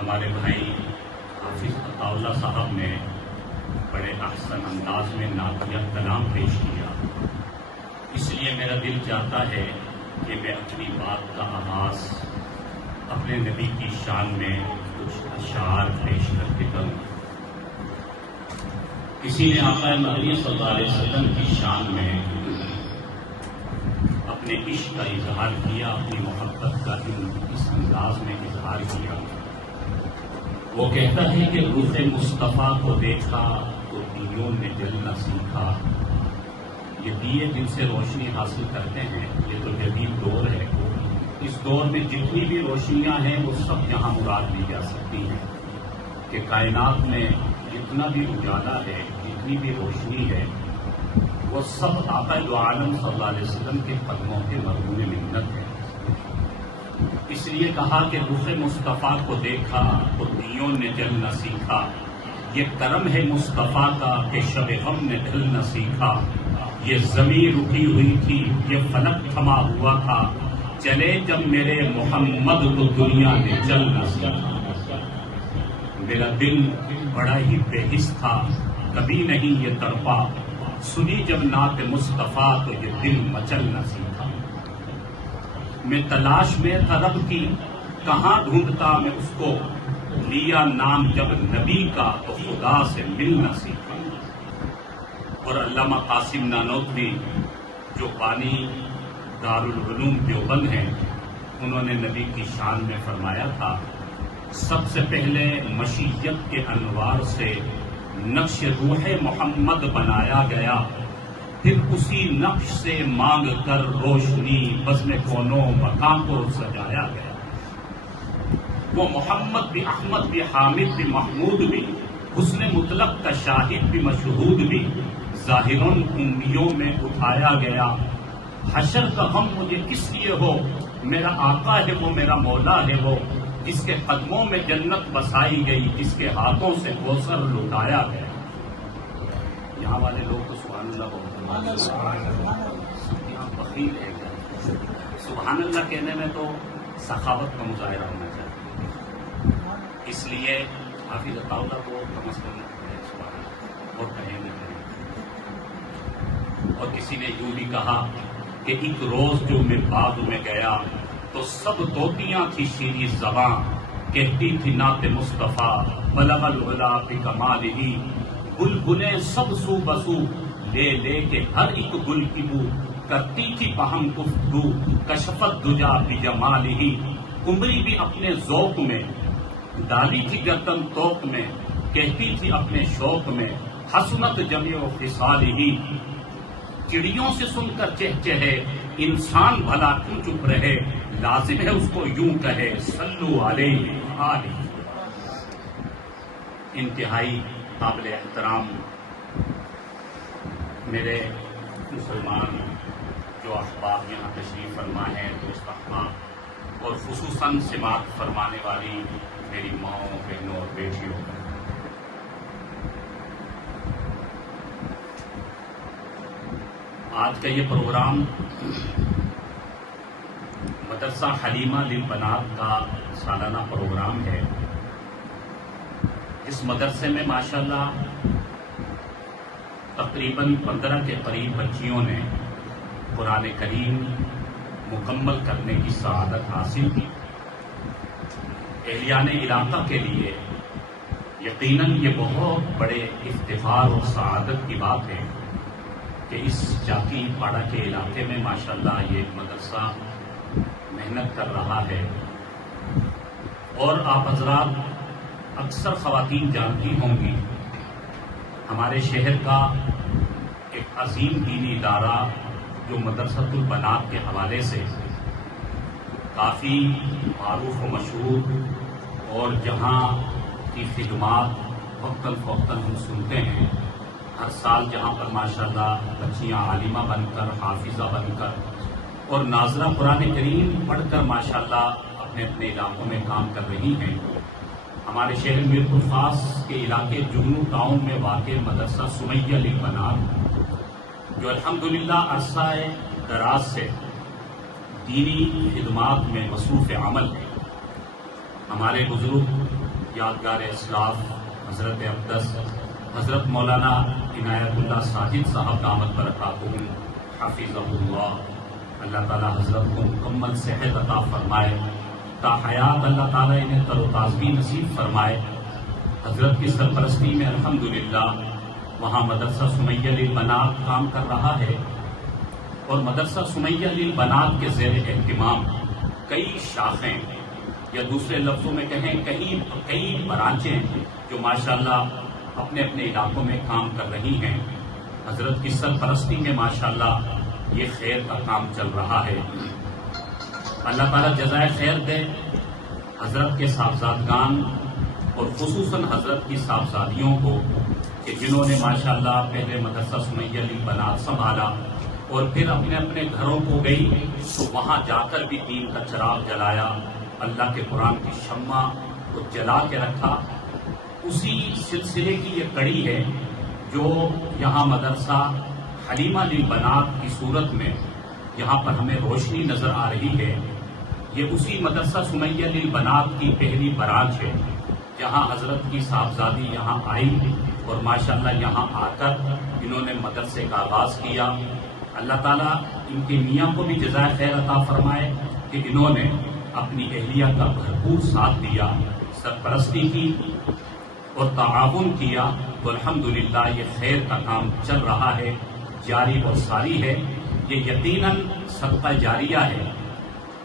ہمارے بھائی حافظ عطا اللہ صاحب نے بڑے احسن انداز میں نعتیہ کلام پیش کیا، اس لیے میرا دل چاہتا ہے کہ میں اپنی بات کا آغاز اپنے نبی کی شان میں کچھ اشعار پیش کر کے کروں۔ کسی نے آقا مدنی صلی اللہ علیہ وسلم کی شان میں اپنے عشق کا اظہار کیا، اپنی محبت کا اس انداز میں اظہار کیا۔ وہ کہتا ہے کہ روح مصطفیٰ کو دیکھا تو دیوں نے جل نہ سیکھا۔ یہ دیے جن سے روشنی حاصل کرتے ہیں، یہ تو جدید دور ہے۔ اس دور میں جتنی بھی روشنیاں ہیں وہ سب یہاں مراد لی جا سکتی ہیں کہ کائنات میں جتنا بھی اجالا ہے، جتنی بھی روشنی ہے، وہ سب آقا دو عالم صلی اللہ علیہ وسلم کے قدموں کے مرہون منت ہے۔ اس لیے کہا کہ روح مصطفیٰ کو دیکھا تو دیوں نے جل نہ سیکھا۔ یہ کرم ہے مصطفیٰ کا کہ شب غم نے ڈھل نہ سیکھا۔ یہ زمین رکی ہوئی تھی، یہ فلک تھما ہوا تھا، چلے جب میرے محمد تو دنیا نے چل نہ سیکھا۔ میرا دل بڑا ہی بے حس تھا، کبھی نہیں یہ تڑپا، سنی جب نعت مصطفیٰ تو یہ دل مچل نہ سیکھا۔ میں تلاش میں تھا رب کی، کہاں ڈھونڈتا میں اس کو، لیا نام جب نبی کا تو خدا سے مل نہ سیکھا۔ اور علامہ قاسم نانوتوی جو بانی دارالعلوم دیوبند ہیں، انہوں نے نبی کی شان میں فرمایا تھا، سب سے پہلے مشیت کے انوار سے نقش روح محمد بنایا گیا، پھر اسی نقش سے مانگ کر روشنی بزم کونوں مقام کو سجایا گیا۔ وہ محمد بھی، احمد بھی، حامد بھی، محمود بھی، حسن مطلق کا شاہد بھی، مشہود بھی، ظاہراً امیوں میں اٹھایا گیا۔ حشر کا غم مجھے کس لیے ہو، میرا آقا ہے وہ، میرا مولا ہے وہ، جس کے قدموں میں جنت بسائی گئی، جس کے ہاتھوں سے کوثر لٹایا گیا۔ یہاں والے لوگ تو سبحان اللہ بولتے ہیں، یہاں بخیل ہے گا، سبحان اللہ کہنے میں تو سخاوت کا مظاہرہ ہونا چاہیے۔ اس لیے حافظ عطا اللہ کو کم از کم سبحان اللہ اور کہیں نہیں کہیں۔ اور کسی نے یوں بھی کہا کہ ایک روز جو میں باغ میں گیا تو سب طوطیاں تھی شیریں زباں، کہتی تھی نعت مصطفیٰ بلغ العلا بکمالہ، بلبلیں سب سو بسو لے لے کے ہر ایک گل کی بو، کرتی تھی بہم گفتگو کشفت دجا بجمالہ، عمری بھی اپنے ذوق میں ڈالی تھی گردن توق میں، کہتی تھی اپنے شوق میں حسنت جمیع خصالہ، چڑیوں سے سن کر چہچہے انسان بھلا کیوں چپ رہے، لازم ہے اس کو یوں کہے صلو علیہ آلہ۔ انتہائی قابل احترام میرے مسلمان جو احباب یہاں تشریف فرما ہیں، دوست احباب، اور خصوصاً سماعت فرمانے والی میری ماؤں، بہنوں اور بیٹیوں، آج کا یہ پروگرام مدرسہ حلیمہ للبنات کا سالانہ پروگرام ہے۔ اس مدرسے میں ماشاءاللہ تقریباً 15 کے قریب بچیوں نے قرآن کریم مکمل کرنے کی سعادت حاصل کی۔ اہلیان علاقہ کے لیے یقیناً یہ بہت بڑے افتخار اور سعادت کی بات ہے کہ اس چاکی پاڑا کے علاقے میں ماشاءاللہ یہ مدرسہ محنت کر رہا ہے۔ اور آپ حضرات اکثر خواتین جانتی ہوں گی، ہمارے شہر کا ایک عظیم دینی ادارہ جو مدرسۃ البنات کے حوالے سے کافی معروف و مشہور، اور جہاں کی خدمات وقتاً فوقتاً ہم سنتے ہیں، ہر سال جہاں پر ماشاءاللہ بچیاں عالمہ بن کر، حافظہ بن کر اور ناظرہ قرآن کریم پڑھ کر ماشاءاللہ اپنے اپنے علاقوں میں کام کر رہی ہیں۔ ہمارے شہر میر الفاظ کے علاقے جگنو ٹاؤن میں واقع مدرسہ سمیہ للبنات جو الحمدللہ عرصہ دراز سے دینی خدمات میں مصروف عمل ہے۔ ہمارے بزرگ یادگار اسلاف حضرت اقدس حضرت مولانا عنایت اللہ ساجد صاحب دامت برکاتہم حفظہ اللہ، اللہ تعالیٰ حضرت کو مکمل صحت عطا فرمائے، تا حیات اللہ تعالیٰ انہیں تر و تازگی نصیب فرمائے۔ حضرت کی سرپرستی میں الحمدللہ وہاں مدرسہ سمیہ للبنات کام کر رہا ہے، اور مدرسہ سمیہ للبنات کے زیر اہتمام کئی شاخیں یا دوسرے لفظوں میں کہیں کئی برانچیں جو ماشاءاللہ اپنے اپنے علاقوں میں کام کر رہی ہیں۔ حضرت کی سرپرستی میں ماشاءاللہ یہ خیر کا کام چل رہا ہے۔ اللہ تعالیٰ جزائے خیر دے حضرت کے صاحبزادگان اور خصوصاً حضرت کی صاحبزادیوں کو کہ جنہوں نے ماشاءاللہ پہلے مدرسہ سمیہ للبنات سنبھالا اور پھر اپنے اپنے گھروں کو گئی تو وہاں جا کر بھی دین کا چراغ جلایا، اللہ کے قرآن کی شمع کو جلا کے رکھا۔ اسی سلسلے کی یہ کڑی ہے جو یہاں مدرسہ حلیمہ للبنات کی صورت میں یہاں پر ہمیں روشنی نظر آ رہی ہے۔ یہ اسی مدرسہ سمیہ للبنات کی پہلی برانچ ہے جہاں حضرت کی صاحبزادی یہاں آئی اور ماشاءاللہ یہاں آ کر انہوں نے مدرسے کا آغاز کیا۔ اللہ تعالیٰ ان کے میاں کو بھی جزائے خیر عطا فرمائے کہ انہوں نے اپنی اہلیہ کا بھرپور ساتھ دیا، سرپرستی کی اور تعاون کیا، تو الحمدللہ یہ خیر کا کام چل رہا ہے، جاری اور ساری ہے۔ یہ یقیناً صدقہ جاریہ ہے،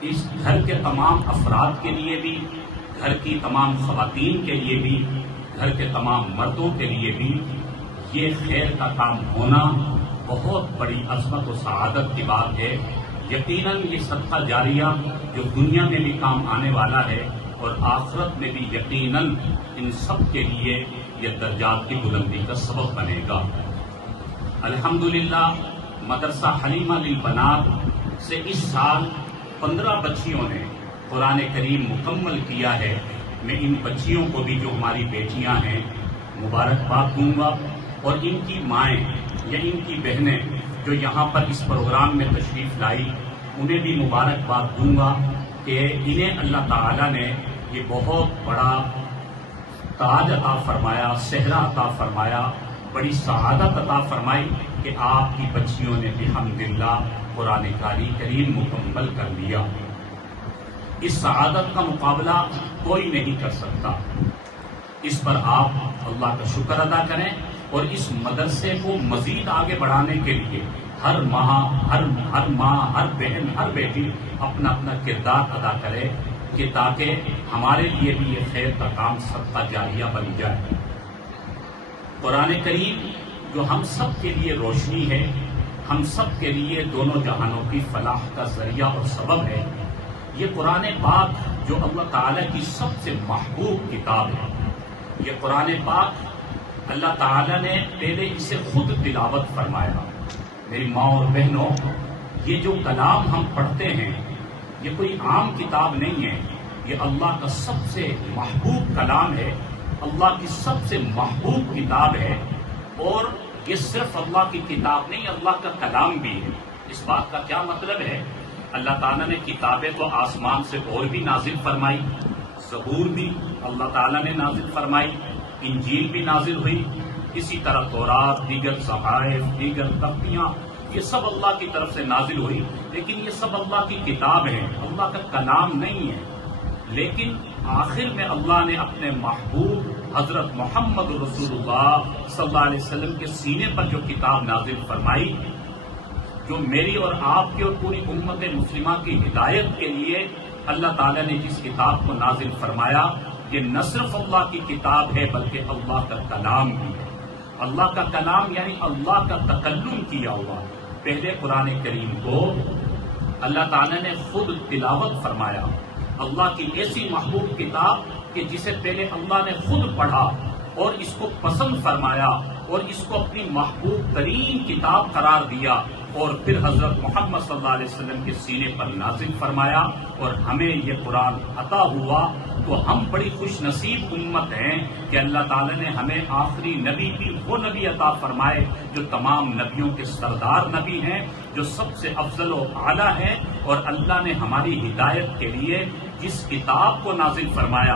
اس گھر کے تمام افراد کے لیے بھی، گھر کی تمام خواتین کے لیے بھی، گھر کے تمام مردوں کے لیے بھی یہ خیر کا کام ہونا بہت بڑی عظمت و سعادت کی بات ہے۔ یقیناً یہ صدقہ جاریہ جو دنیا میں بھی کام آنے والا ہے اور آخرت میں بھی یقیناً ان سب کے لیے یہ درجات کی بلندی کا سبب بنے گا۔ الحمدللہ مدرسہ حلیمہ للبنات سے اس سال 15 بچیوں نے قرآن کریم مکمل کیا ہے۔ میں ان بچیوں کو بھی جو ہماری بیٹیاں ہیں مبارکباد دوں گا، اور ان کی مائیں یا ان کی بہنیں جو یہاں پر اس پروگرام میں تشریف لائی انہیں بھی مبارکباد دوں گا کہ انہیں اللہ تعالیٰ نے یہ بہت بڑا تاج عطا فرمایا، صحرا عطا فرمایا، بڑی سعادت عطا فرمائی کہ آپ کی بچیوں نے بحمدللہ قرآن کریم مکمل کر لیا۔ اس سعادت کا مقابلہ کوئی نہیں کر سکتا۔ اس پر آپ اللہ کا شکر ادا کریں اور اس مدرسے کو مزید آگے بڑھانے کے لیے ہر ماں، ہر بہن، ہر بیٹی اپنا اپنا کردار ادا کرے کہ تاکہ ہمارے لیے بھی یہ خیر کا کام صدقہ جاریہ بن جائے۔ قرآن کریم جو ہم سب کے لیے روشنی ہے، ہم سب کے لیے دونوں جہانوں کی فلاح کا ذریعہ اور سبب ہے، یہ قرآن پاک جو اللہ تعالیٰ کی سب سے محبوب کتاب ہے، یہ قرآن پاک اللہ تعالیٰ نے پہلے اسے خود تلاوت فرمایا۔ میری ماں اور بہنوں، یہ جو کلام ہم پڑھتے ہیں یہ کوئی عام کتاب نہیں ہے، یہ اللہ کا سب سے محبوب کلام ہے، اللہ کی سب سے محبوب کتاب ہے، اور یہ صرف اللہ کی کتاب نہیں، اللہ کا کلام بھی ہے۔ اس بات کا کیا مطلب ہے؟ اللہ تعالیٰ نے کتابیں تو آسمان سے اور بھی نازل فرمائی، زبور بھی اللہ تعالیٰ نے نازل فرمائی، انجیل بھی نازل ہوئی، اسی طرح تورات، دیگر صحائف، دیگر تختیاں، یہ سب اللہ کی طرف سے نازل ہوئی، لیکن یہ سب اللہ کی کتاب ہے، اللہ کا کلام نہیں ہے۔ لیکن آخر میں اللہ نے اپنے محبوب حضرت محمد رسول اللہ صلی اللہ علیہ وسلم کے سینے پر جو کتاب نازل فرمائی، جو میری اور آپ کی اور پوری امت مسلمہ کی ہدایت کے لیے اللہ تعالیٰ نے جس کتاب کو نازل فرمایا، یہ نہ صرف اللہ کی کتاب ہے بلکہ اللہ کا کلام بھی ہے۔ اللہ کا کلام یعنی اللہ کا تکلم کیا ہوا۔ پہلے قرآن کریم کو اللہ تعالیٰ نے خود تلاوت فرمایا، اللہ کی ایسی محبوب کتاب کہ جسے پہلے اللہ نے خود پڑھا اور اس کو پسند فرمایا اور اس کو اپنی محبوب ترین کتاب قرار دیا، اور پھر حضرت محمد صلی اللہ علیہ وسلم کے سینے پر نازل فرمایا اور ہمیں یہ قرآن عطا ہوا۔ تو ہم بڑی خوش نصیب امت ہیں کہ اللہ تعالیٰ نے ہمیں آخری نبی بھی وہ نبی عطا فرمائے جو تمام نبیوں کے سردار نبی ہیں، جو سب سے افضل و اعلیٰ ہیں، اور اللہ نے ہماری ہدایت کے لیے جس کتاب کو نازل فرمایا،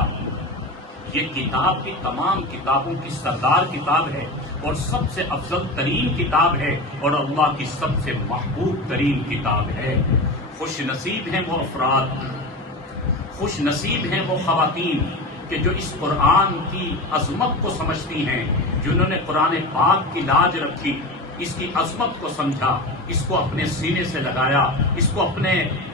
یہ کتاب بھی تمام کتابوں کی سردار کتاب ہے اور سب سے افضل ترین کتاب ہے اور اللہ کی سب سے محبوب ترین کتاب ہے۔ خوش نصیب ہیں وہ افراد، خوش نصیب ہیں وہ خواتین کہ جو اس قرآن کی عظمت کو سمجھتی ہیں، جنہوں نے قرآن پاک کی لاج رکھی، اس کی عظمت کو سمجھا، اس کو اپنے سینے سے لگایا، اس کو اپنے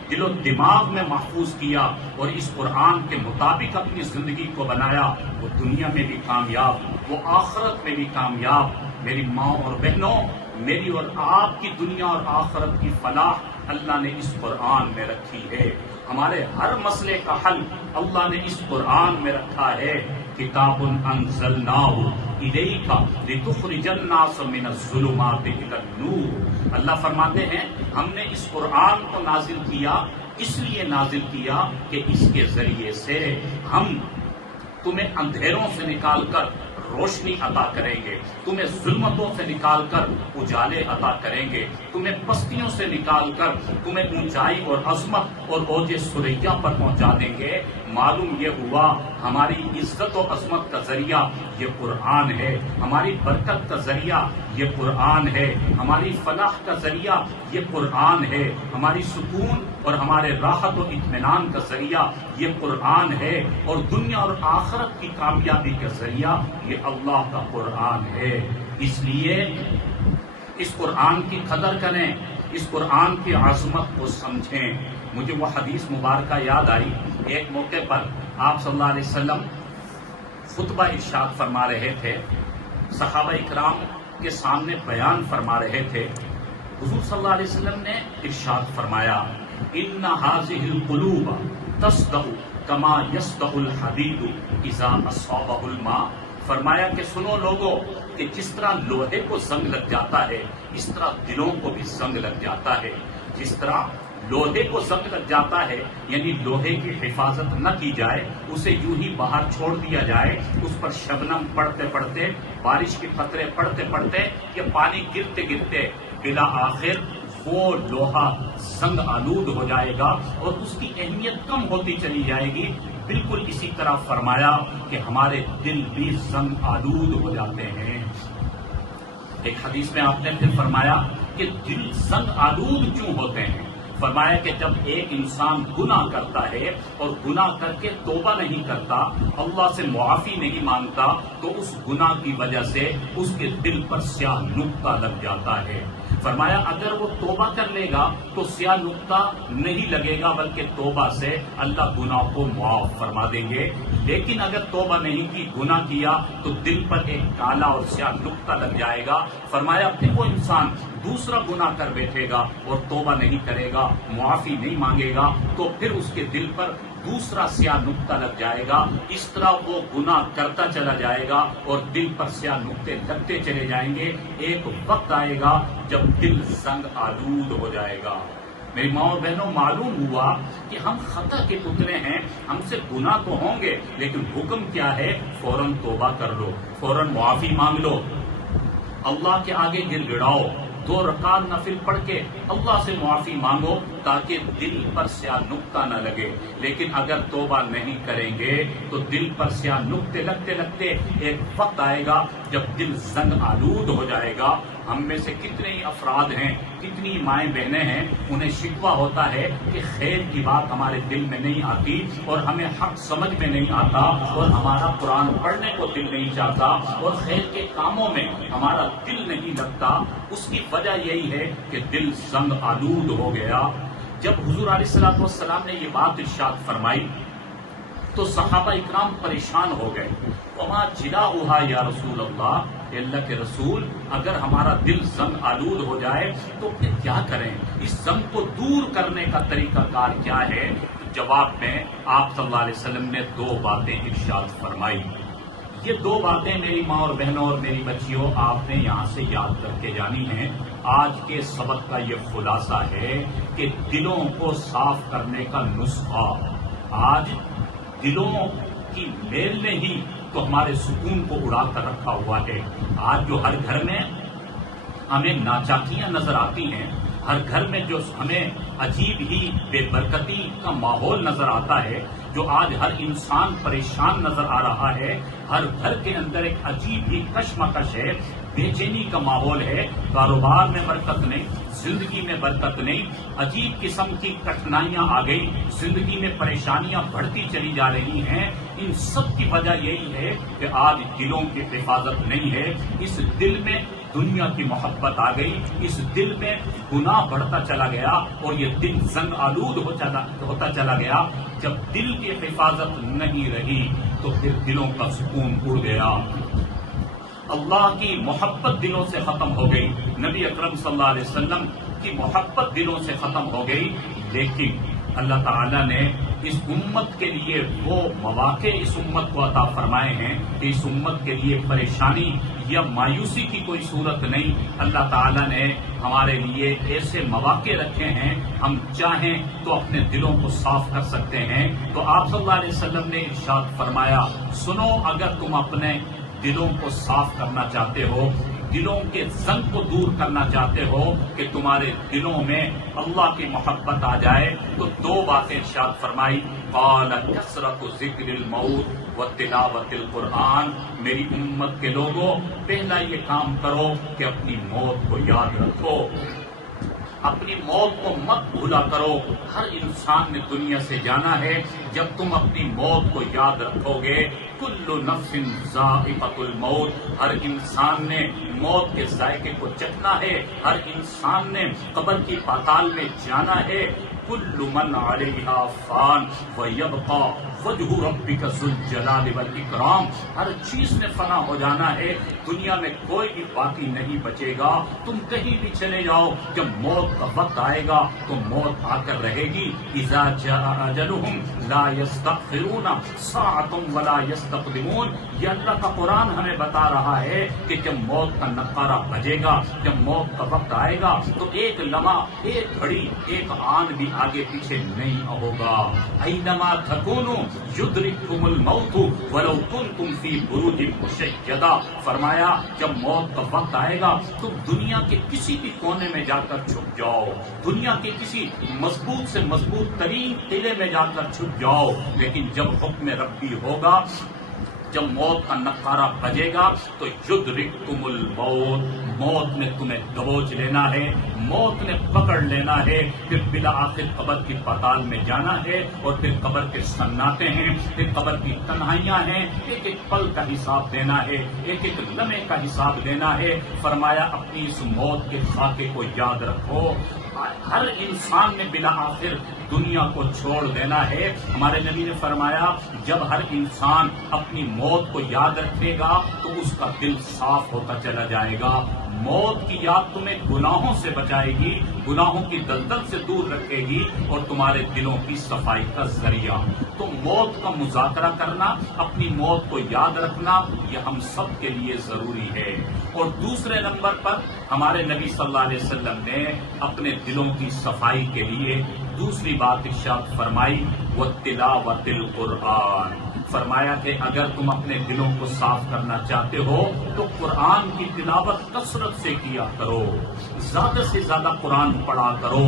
دل و دماغ میں محفوظ کیا اور اس قرآن کے مطابق اپنی زندگی کو بنایا، وہ دنیا میں بھی کامیاب، وہ آخرت میں بھی کامیاب۔ میری ماں اور بہنوں، میری اور آپ کی دنیا اور آخرت کی فلاح اللہ نے اس قرآن میں رکھی ہے۔ ہمارے ہر مسئلے کا حل اللہ نے اس قرآن میں رکھا ہے۔ کتاب انزلناہ الیک لتخرج الناس من الظلمات الی النور۔ اللہ فرماتے ہیں ہم نے اس قرآن کو نازل کیا، اس لیے نازل کیا کہ اس کے ذریعے سے ہم تمہیں اندھیروں سے نکال کر روشنی عطا کریں گے، تمہیں ظلمتوں سے نکال کر اجالے عطا کریں گے، تمہیں پستیوں سے نکال کر تمہیں اونچائی اور عظمت اور اوج ثریا پر پہنچا دیں گے۔ معلوم یہ ہوا ہماری عزت و عظمت کا ذریعہ یہ قرآن ہے، ہماری برکت کا ذریعہ یہ قرآن ہے، ہماری فلاح کا ذریعہ یہ قرآن ہے، ہماری سکون اور ہمارے راحت و اطمینان کا ذریعہ یہ قرآن ہے، اور دنیا اور آخرت کی کامیابی کا ذریعہ یہ اللہ کا قرآن ہے۔ اس لیے اس قرآن کی قدر کریں، اس قرآن کی عظمت کو سمجھیں۔ مجھے وہ حدیث مبارکہ یاد آئی، ایک موقع پر آپ صلی اللہ علیہ وسلم خطبہ ارشاد فرما رہے تھے، صحابہ اکرام کے سامنے بیان فرما رہے تھے۔ حضور صلی اللہ علیہ وسلم نے ارشاد فرمایا، ان هذه القلوب تصدع كما يصدع الحديد اذا اصابه الماء۔ فرمایا کہ سنو لوگو کہ جس طرح لوہے کو زنگ لگ جاتا ہے اس طرح دلوں کو بھی زنگ لگ جاتا ہے۔ جس طرح لوہے کو زنگ لگ جاتا ہے یعنی لوہے کی حفاظت نہ کی جائے، اسے یوں ہی باہر چھوڑ دیا جائے، اس پر شبنم پڑتے پڑتے، بارش کے قطرے پڑتے پڑتے یا پانی گرتے گرتے بلا آخر وہ لوہا زنگ آلود ہو جائے گا اور اس کی اہمیت کم ہوتی چلی جائے گی۔ بالکل اسی طرح فرمایا کہ ہمارے دل بھی زنگ آلود ہو جاتے ہیں۔ ایک حدیث میں آپ نے پھر فرمایا کہ دل زنگ آلود کیوں ہوتے ہیں؟ فرمایا کہ جب ایک انسان گناہ کرتا ہے اور گناہ کر کے توبہ نہیں کرتا، اللہ سے معافی نہیں مانگتا، تو اس گناہ کی وجہ سے اس کے دل پر سیاہ نقطہ لگ جاتا ہے۔ فرمایا اگر وہ توبہ کر لے گا تو سیاہ نقطہ نہیں لگے گا، بلکہ توبہ سے اللہ گناہ کو معاف فرما دیں گے۔ لیکن اگر توبہ نہیں کی، گناہ کیا، تو دل پر ایک کالا اور سیاہ نقطہ لگ جائے گا۔ فرمایا پھر وہ انسان دوسرا گناہ کر بیٹھے گا اور توبہ نہیں کرے گا، معافی نہیں مانگے گا، تو پھر اس کے دل پر دوسرا سیاہ نقطہ لگ جائے گا۔ اس طرح وہ گناہ کرتا چلا جائے گا اور دل پر سیاہ نقطے لگتے چلے جائیں گے۔ ایک وقت آئے گا جب دل زنگ آلود ہو جائے گا۔ میری ماں اور بہنوں، معلوم ہوا کہ ہم خطا کے پتلے ہیں، ہم سے گناہ تو ہوں گے، لیکن حکم کیا ہے؟ فوراً توبہ کر لو، فوراً معافی مانگ لو، اللہ کے آگے گر گڑاؤ، 2 رکعت نفل پڑھ کے اللہ سے معافی مانگو تاکہ دل پر سیاہ نقطہ نہ لگے۔ لیکن اگر توبہ نہیں کریں گے تو دل پر سیاہ نقطے لگتے لگتے ایک وقت آئے گا جب دل زنگ آلود ہو جائے گا۔ ہم میں سے کتنے ہی افراد ہیں، کتنی مائیں بہنیں ہیں، انہیں شکوہ ہوتا ہے کہ خیر کی بات ہمارے دل میں نہیں آتی اور ہمیں حق سمجھ میں نہیں آتا اور ہمارا قرآن پڑھنے کو دل نہیں چاہتا اور خیر کے کاموں میں ہمارا دل نہیں لگتا۔ اس کی وجہ یہی ہے کہ دل زنگ آلود ہو گیا۔ جب حضور علیہ السلام نے یہ بات ارشاد فرمائی تو صحابہ اکرام پریشان ہو گئے۔ وما جلاؤہا یا رسول اللہ، کہ اللہ کے رسول اگر ہمارا دل زنگ آلود ہو جائے تو پھر کیا کریں؟ اس زنگ کو دور کرنے کا طریقہ کار کیا ہے؟ جواب میں آپ صلی اللہ علیہ وسلم نے 2 باتیں ارشاد فرمائی۔ یہ 2 باتیں میری ماں اور بہنوں اور میری بچیوں آپ نے یہاں سے یاد کر کے جانی ہیں۔ آج کے سبق کا یہ خلاصہ ہے کہ دلوں کو صاف کرنے کا نسخہ، آج دلوں کی میل نے ہی تو ہمارے سکون کو اڑا کر رکھا ہوا ہے۔ آج جو ہر گھر میں ہمیں ناچاکیاں نظر آتی ہیں، ہر گھر میں جو ہمیں عجیب ہی بے برکتی کا ماحول نظر آتا ہے، جو آج ہر انسان پریشان نظر آ رہا ہے، ہر گھر کے اندر ایک عجیب ہی کشمکش ہے، بے چینی کا ماحول ہے، کاروبار میں برکت نہیں، زندگی میں برکت نہیں، عجیب قسم کی کٹھنائیاں آ گئی، زندگی میں پریشانیاں بڑھتی چلی جا رہی ہیں۔ ان سب کی وجہ یہی ہے کہ آج دلوں کی حفاظت نہیں ہے۔ اس دل میں دنیا کی محبت آ گئی، اس دل میں گناہ بڑھتا چلا گیا اور یہ دل زنگ آلود ہوتا چلا گیا۔ جب دل کی حفاظت نہیں رہی تو پھر دلوں کا سکون اڑ گیا، اللہ کی محبت دلوں سے ختم ہو گئی، نبی اکرم صلی اللہ علیہ وسلم کی محبت دلوں سے ختم ہو گئی۔ لیکن اللہ تعالیٰ نے اس امت کے لیے وہ مواقع اس امت کو عطا فرمائے ہیں کہ اس امت کے لیے پریشانی یا مایوسی کی کوئی صورت نہیں۔ اللہ تعالیٰ نے ہمارے لیے ایسے مواقع رکھے ہیں، ہم چاہیں تو اپنے دلوں کو صاف کر سکتے ہیں۔ تو آپ صلی اللہ علیہ وسلم نے ارشاد فرمایا، سنو، اگر تم اپنے دلوں کو صاف کرنا چاہتے ہو، دلوں کے زنگ کو دور کرنا چاہتے ہو کہ تمہارے دلوں میں اللہ کی محبت آ جائے، تو دو باتیں ارشاد فرمائی، قال کثرت ذکر الموت وتلاوت القرآن۔ میری امت کے لوگوں، پہلا یہ کام کرو کہ اپنی موت کو یاد رکھو، اپنی موت کو مت بھولا کرو۔ ہر انسان نے دنیا سے جانا ہے، جب تم اپنی موت کو یاد رکھو گے، کل نفس ذائقۃ الموت، ہر انسان نے موت کے ذائقے کو چکھنا ہے، ہر انسان نے قبر کی پاتال میں جانا ہے۔ کل من علیہا فان ویبقی وجہ ربک ذو الجلال والاکرام، ہر چیز نے فنا ہو جانا ہے، دنیا میں کوئی بھی باقی نہیں بچے گا۔ تم کہیں بھی چلے جاؤ، جب موت کا وقت آئے گا تو موت آ کر رہے گی۔ اذا جاء اجلہم لا یستأخرون ساعۃ ولا یستقدمون، یہ اللہ کا قرآن ہمیں بتا رہا ہے کہ جب موت کا نقارہ بجے گا، جب موت کا وقت آئے گا تو ایک لمحہ، ایک گھڑی، ایک آن بھی آگے پیچھے نہیں ہوگا۔ اینما تکونوا یدرککم الموت ولو کنتم فی بروج مشیدہ، فرمایا جب موت کا وقت آئے گا تو دنیا کے کسی بھی کونے میں جا کر چھپ جاؤ، دنیا کے کسی مضبوط سے مضبوط ترین قلعے میں جا کر چھپ جاؤ، لیکن جب حکم ربی ہوگا، جب موت کا نقارہ بجے گا تو یدرککم الموت، موت نے تمہیں دبوچ لینا ہے، موت نے پکڑ لینا ہے، پھر بالآخر قبر کی پاتال میں جانا ہے، اور پھر قبر کے سناٹے ہیں، پھر قبر کی تنہائیاں ہیں، ایک ایک پل کا حساب دینا ہے، ایک ایک لمحے کا حساب دینا ہے۔ فرمایا اپنی اس موت کے خاکے کو یاد رکھو، ہر انسان نے بالآخر دنیا کو چھوڑ دینا ہے۔ ہمارے نبی نے فرمایا جب ہر انسان اپنی موت کو یاد رکھے گا تو اس کا دل صاف ہوتا چلا جائے گا۔ موت کی یاد تمہیں گناہوں سے بچائے گی، گناہوں کی دلدل سے دور رکھے گی اور تمہارے دلوں کی صفائی کا ذریعہ۔ تو موت کا مذاکرہ کرنا، اپنی موت کو یاد رکھنا، یہ ہم سب کے لیے ضروری ہے۔ اور دوسرے نمبر پر ہمارے نبی صلی اللہ علیہ وسلم نے اپنے دلوں کی صفائی کے لیے دوسری بات ارشاد فرمائی، وَتِلَاوَةِ الْقُرْآنِ، فرمایا کہ اگر تم اپنے دلوں کو صاف کرنا چاہتے ہو تو قرآن کی تلاوت کثرت سے کیا کرو، زیادہ سے زیادہ قرآن پڑھا کرو۔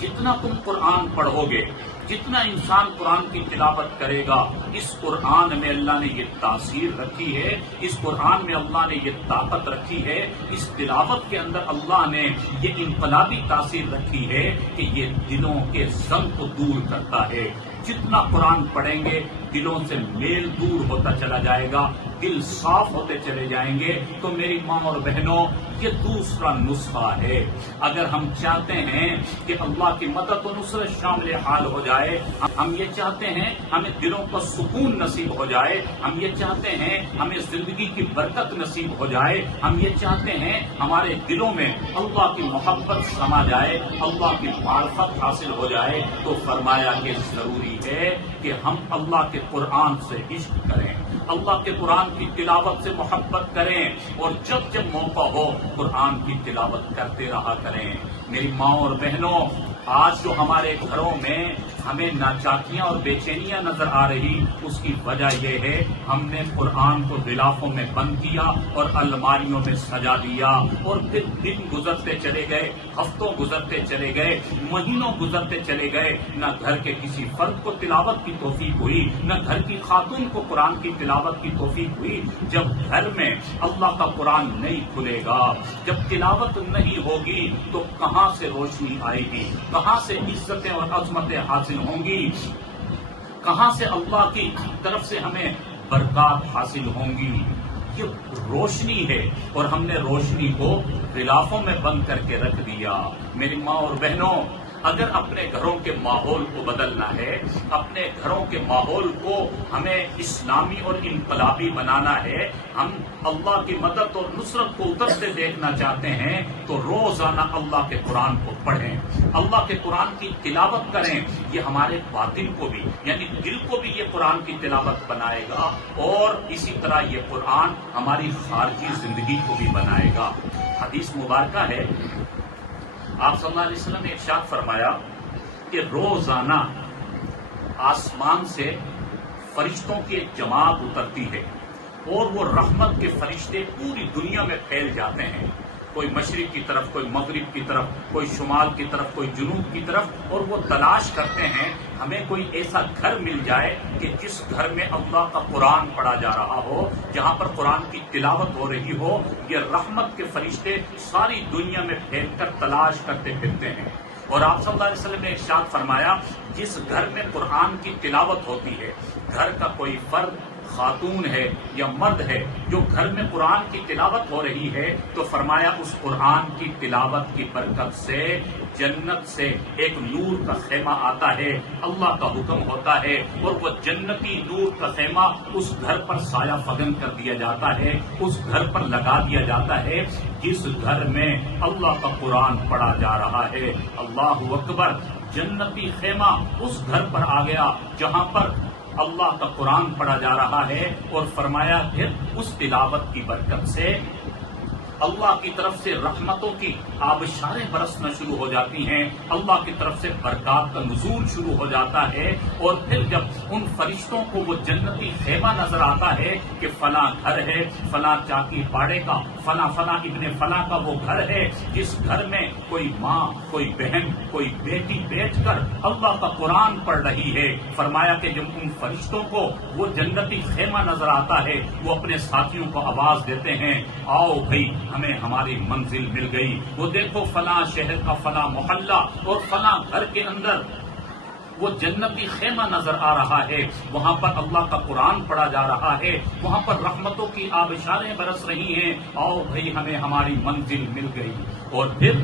جتنا تم قرآن پڑھو گے، جتنا انسان قرآن کی تلاوت کرے گا، اس قرآن میں اللہ نے یہ تاثیر رکھی ہے، اس قرآن میں اللہ نے یہ طاقت رکھی ہے، اس تلاوت کے اندر اللہ نے یہ انقلابی تاثیر رکھی ہے کہ یہ دلوں کے زنگ کو دور کرتا ہے۔ جتنا قرآن پڑھیں گے دلوں سے میل دور ہوتا چلا جائے گا، دل صاف ہوتے چلے جائیں گے۔ تو میری ماں اور بہنوں، یہ دوسرا نسخہ ہے۔ اگر ہم چاہتے ہیں کہ اللہ کی مدد و نصرت شامل حال ہو جائے، ہم یہ چاہتے ہیں ہمیں دلوں کو سکون نصیب ہو جائے، ہم یہ چاہتے ہیں ہمیں زندگی کی برکت نصیب ہو جائے، ہم یہ چاہتے ہیں ہمارے دلوں میں اللہ کی محبت سما جائے، اللہ کی معرفت حاصل ہو جائے، تو فرمایا کہ ضروری ہے کہ ہم اللہ کے قرآن سے عشق کریں، اللہ کے قرآن کی تلاوت سے محبت کریں، اور جب جب موقع ہو قرآن کی تلاوت کرتے رہا کریں۔ میری ماں اور بہنوں، آج جو ہمارے گھروں میں ہمیں ناچاکیاں اور بے چینیاں نظر آ رہی، اس کی وجہ یہ ہے ہم نے قرآن کو غلافوں میں بند کیا اور الماریوں میں سجا دیا، اور پھر دن گزرتے چلے گئے، ہفتوں گزرتے چلے گئے، مہینوں گزرتے چلے گئے، نہ گھر کے کسی فرد کو تلاوت کی توفیق ہوئی، نہ گھر کی خاتون کو قرآن کی تلاوت کی توفیق ہوئی۔ جب گھر میں اللہ کا قرآن نہیں کھلے گا، جب تلاوت نہیں ہوگی، تو کہاں سے روشنی آئے گی، کہاں سے عزتیں اور عظمتیں حاصل ہوں گی، کہاں سے اللہ کی طرف سے ہمیں برکات حاصل ہوں گی؟ یہ روشنی ہے، اور ہم نے روشنی کو غلافوں میں بند کر کے رکھ دیا۔ میری ماں اور بہنوں، اگر اپنے گھروں کے ماحول کو بدلنا ہے، اپنے گھروں کے ماحول کو ہمیں اسلامی اور انقلابی بنانا ہے، ہم اللہ کی مدد اور نصرت کو ادھر سے دیکھنا چاہتے ہیں، تو روزانہ اللہ کے قرآن کو پڑھیں، اللہ کے قرآن کی تلاوت کریں۔ یہ ہمارے باطن کو بھی، یعنی دل کو بھی یہ قرآن کی تلاوت بنائے گا، اور اسی طرح یہ قرآن ہماری خارجی زندگی کو بھی بنائے گا۔ حدیث مبارکہ ہے، آپ صلی اللہ علیہ وسلم نے ارشاد فرمایا کہ روزانہ آسمان سے فرشتوں کی ایک جماعت اترتی ہے، اور وہ رحمت کے فرشتے پوری دنیا میں پھیل جاتے ہیں، کوئی مشرق کی طرف، کوئی مغرب کی طرف، کوئی شمال کی طرف، کوئی جنوب کی طرف، اور وہ تلاش کرتے ہیں ہمیں کوئی ایسا گھر مل جائے کہ جس گھر میں اللہ کا قرآن پڑھا جا رہا ہو، جہاں پر قرآن کی تلاوت ہو رہی ہو۔ یہ رحمت کے فرشتے ساری دنیا میں پھیل کر تلاش کرتے پھرتے ہیں، اور آپ صلی اللہ علیہ وسلم نے ارشاد فرمایا، جس گھر میں قرآن کی تلاوت ہوتی ہے، گھر کا کوئی فرد، خاتون ہے یا مرد ہے، جو گھر میں قرآن کی تلاوت ہو رہی ہے، تو فرمایا اس قرآن کی تلاوت کی برکت سے جنت سے ایک نور کا خیمہ آتا ہے، اللہ کا حکم ہوتا ہے، اور وہ جنتی نور کا خیمہ اس گھر پر سایہ فگن کر دیا جاتا ہے، اس گھر پر لگا دیا جاتا ہے جس گھر میں اللہ کا قرآن پڑھا جا رہا ہے۔ اللہ اکبر! جنتی خیمہ اس گھر پر آ گیا جہاں پر اللہ کا قرآن پڑھا جا رہا ہے، اور فرمایا پھر اس تلاوت کی برکت سے اللہ کی طرف سے رحمتوں کی آبشاریں برسنا شروع ہو جاتی ہیں، اللہ کی طرف سے برکات کا نزول شروع ہو جاتا ہے، اور پھر جب ان فرشتوں کو وہ جنتی خیمہ نظر آتا ہے کہ فلاں گھر ہے، فلاں چاکی پاڑے کا، فلاں فلاں ابن فلاں کا وہ گھر ہے، جس گھر میں کوئی ماں، کوئی بہن، کوئی بیٹی بیٹھ کر اللہ کا قرآن پڑھ رہی ہے، فرمایا کہ جب ان فرشتوں کو وہ جنتی خیمہ نظر آتا ہے، وہ اپنے ساتھیوں کو آواز دیتے ہیں، آؤ بھائی ہمیں ہماری منزل مل گئی، وہ دیکھو فلاں شہر کا فلاں محلہ اور فلاں گھر کے اندر وہ جنتی خیمہ نظر آ رہا ہے، وہاں پر اللہ کا قرآن پڑھا جا رہا ہے، وہاں پر رحمتوں کی آبشاریں برس رہی ہیں، آؤ بھائی ہمیں ہماری منزل مل گئی۔ اور پھر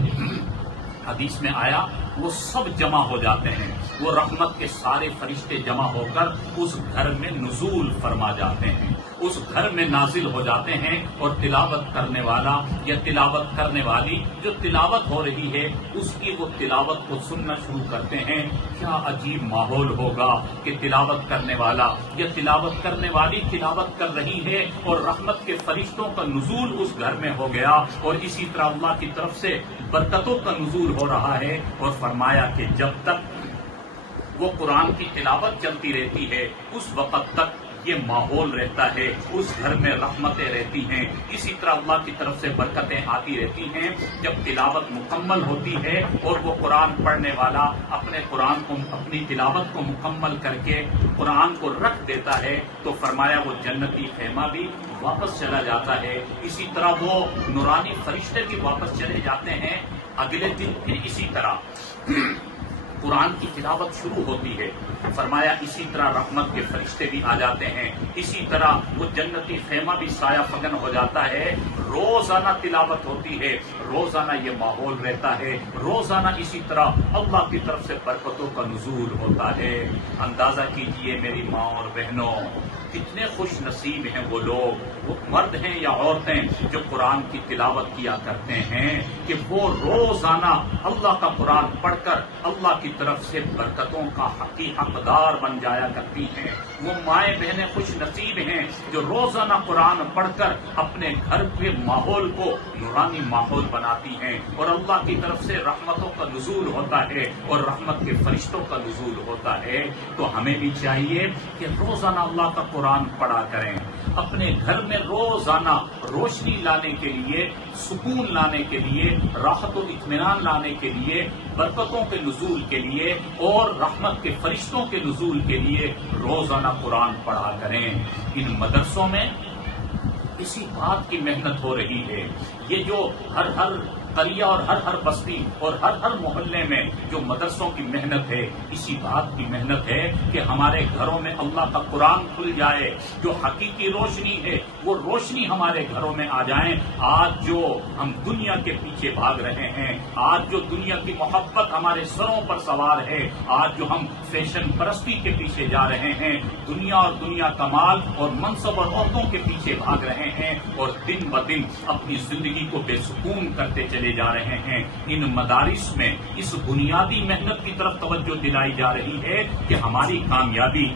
حدیث میں آیا وہ سب جمع ہو جاتے ہیں، وہ رحمت کے سارے فرشتے جمع ہو کر اس گھر میں نزول فرما جاتے ہیں، اس گھر میں نازل ہو جاتے ہیں، اور تلاوت کرنے والا یا تلاوت کرنے والی جو تلاوت ہو رہی ہے اس کی وہ تلاوت کو سننا شروع کرتے ہیں۔ کیا عجیب ماحول ہوگا کہ تلاوت کرنے والا یا تلاوت کرنے والی تلاوت کر رہی ہے، اور رحمت کے فرشتوں کا نزول اس گھر میں ہو گیا، اور اسی طرح اللہ کی طرف سے برکتوں کا نزول ہو رہا ہے۔ اور فرمایا کہ جب تک وہ قرآن کی تلاوت چلتی رہتی ہے اس وقت تک یہ ماحول رہتا ہے، اس گھر میں رحمتیں رہتی ہیں، اسی طرح اللہ کی طرف سے برکتیں آتی رہتی ہیں۔ جب تلاوت مکمل ہوتی ہے اور وہ قرآن پڑھنے والا اپنے قرآن کو، اپنی تلاوت کو مکمل کر کے قرآن کو رکھ دیتا ہے، تو فرمایا وہ جنتی خیمہ بھی واپس چلا جاتا ہے، اسی طرح وہ نورانی فرشتے بھی واپس چلے جاتے ہیں۔ اگلے دن پھر اسی طرح قرآن کی تلاوت شروع ہوتی ہے، فرمایا اسی طرح رحمت کے فرشتے بھی آ جاتے ہیں، اسی طرح وہ جنتی خیمہ بھی سایہ فگن ہو جاتا ہے، روزانہ تلاوت ہوتی ہے، روزانہ یہ ماحول رہتا ہے، روزانہ اسی طرح اللہ کی طرف سے برکتوں کا نزول ہوتا ہے۔ اندازہ کیجئے میری ماں اور بہنوں، کتنے خوش نصیب ہیں وہ لوگ، وہ مرد ہیں یا عورتیں جو قرآن کی تلاوت کیا کرتے ہیں کہ وہ روزانہ اللہ کا قرآن پڑھ کر اللہ کی طرف سے برکتوں کا حقدار بن جایا کرتی ہیں۔ وہ مائیں بہنیں خوش نصیب ہیں جو روزانہ قرآن پڑھ کر اپنے گھر کے ماحول کو نورانی ماحول بناتی ہیں، اور اللہ کی طرف سے رحمتوں کا نزول ہوتا ہے اور رحمت کے فرشتوں کا نزول ہوتا ہے۔ تو ہمیں بھی چاہیے کہ روزانہ اللہ کا قرآن پڑھا کریں، اپنے گھر میں روزانہ روشنی لانے کے لیے، سکون لانے کے لیے، راحت و اطمینان لانے کے لیے، برکتوں کے نزول کے لیے اور رحمت کے فرشتوں کے نزول کے لیے روزانہ قرآن پڑھا کریں۔ ان مدرسوں میں اسی بات کی محنت ہو رہی ہے۔ یہ جو ہر قریہ اور ہر بستی اور ہر محلے میں جو مدرسوں کی محنت ہے، اسی بات کی محنت ہے کہ ہمارے گھروں میں اللہ کا قرآن کھل جائے، جو حقیقی روشنی ہے وہ روشنی ہمارے گھروں میں آ جائیں۔ آج جو ہم دنیا کے پیچھے بھاگ رہے ہیں، آج جو دنیا کی محبت ہمارے سروں پر سوار ہے، آج جو ہم فیشن پرستی کے پیچھے جا رہے ہیں، دنیا اور دنیا کا مال اور منصب اور عہدوں کے پیچھے بھاگ رہے ہیں اور دن بدن اپنی زندگی کو بے سکون کرتے چلے جا رہے ہیں، ان مدارس میں اس بنیادی محنت کی طرف توجہ دلائی جا رہی ہے کہ ہماری کامیابی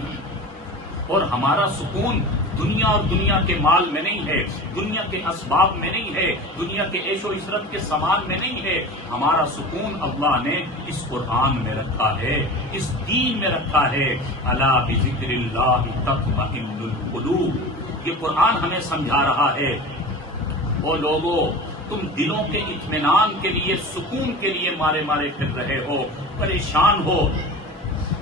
اور ہمارا سکون دنیا اور دنیا کے مال میں نہیں ہے، دنیا کے اسباب میں نہیں ہے، دنیا کے عیش و عشرت کے سامان میں نہیں ہے۔ ہمارا سکون اللہ نے اس قرآن میں رکھا ہے، اس دین میں رکھا ہے۔ الا بذکر اللہ تطمئن القلوب، یہ قرآن ہمیں سمجھا رہا ہے، وہ لوگوں تم دلوں کے اطمینان کے لیے، سکون کے لیے مارے پھر رہے ہو، پریشان ہو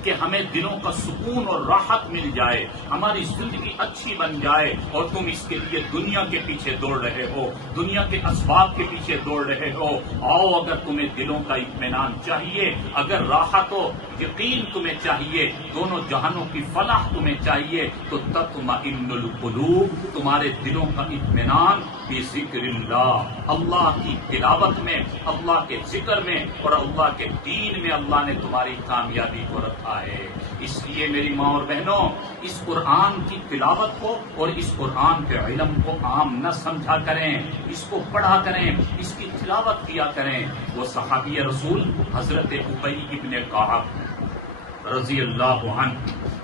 کہ ہمیں دلوں کا سکون اور راحت مل جائے، ہماری زندگی اچھی بن جائے، اور تم اس کے لیے دنیا کے پیچھے دوڑ رہے ہو، دنیا کے اسباب کے پیچھے دوڑ رہے ہو۔ آؤ، اگر تمہیں دلوں کا اطمینان چاہیے، اگر راحت و یقین تمہیں چاہیے، دونوں جہانوں کی فلاح تمہیں چاہیے، تو تطمئن القلوب، تمہارے دلوں کا اطمینان بذکر اللہ، اللہ کی تلاوت میں، اللہ کے ذکر میں اور اللہ کے دین میں اللہ نے تمہاری کامیابی کو رکھا ہے۔ اس لیے میری ماں اور بہنوں، اس قرآن کی تلاوت کو اور اس قرآن کے علم کو عام نہ سمجھا کریں، اس کو پڑھا کریں، اس کی تلاوت کیا کریں۔ وہ صحابی رسول حضرت ابی ابن کعب رضی اللہ عنہ،